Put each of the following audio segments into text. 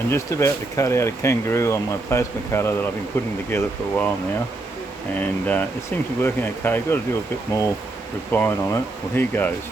I'm just about to cut out a kangaroo on my plasma cutter that I've been putting together for a while now, and it seems to be working okay. I've got to do a bit more refine on it. Well, here goes.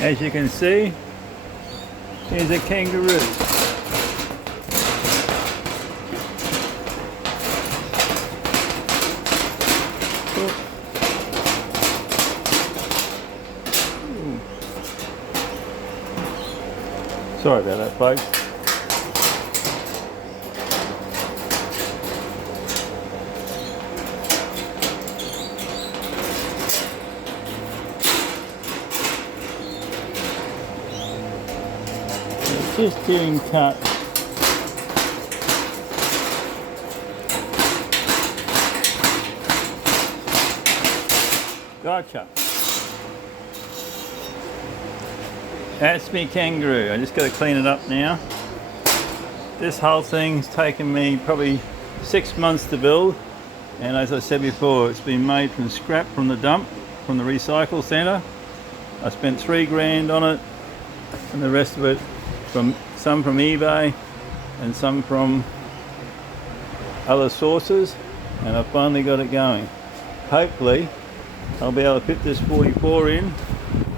As you can see, here's a kangaroo. Sorry about that, folks. Just getting cut. Gotcha. That's me kangaroo. I just got to clean it up now. This whole thing's taken me probably 6 months to build, and as I said before, it's been made from scrap from the dump, from the recycle centre. I spent $3 grand on it, and the rest of it some from eBay and some from other sources, and I finally got it going. Hopefully I'll be able to fit this 44 in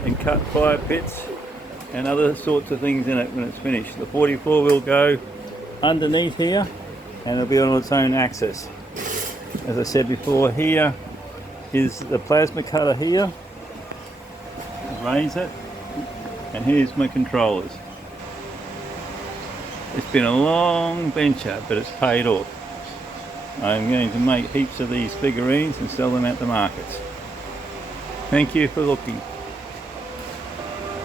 and cut fire pits and other sorts of things in it when it's finished. The 44 will go underneath here and it'll be on its own axis. As I said before, here is the plasma cutter here. Raise it, and here's my controllers. It's been a long venture, but it's paid off. I'm going to make heaps of these figurines and sell them at the markets. Thank you for looking.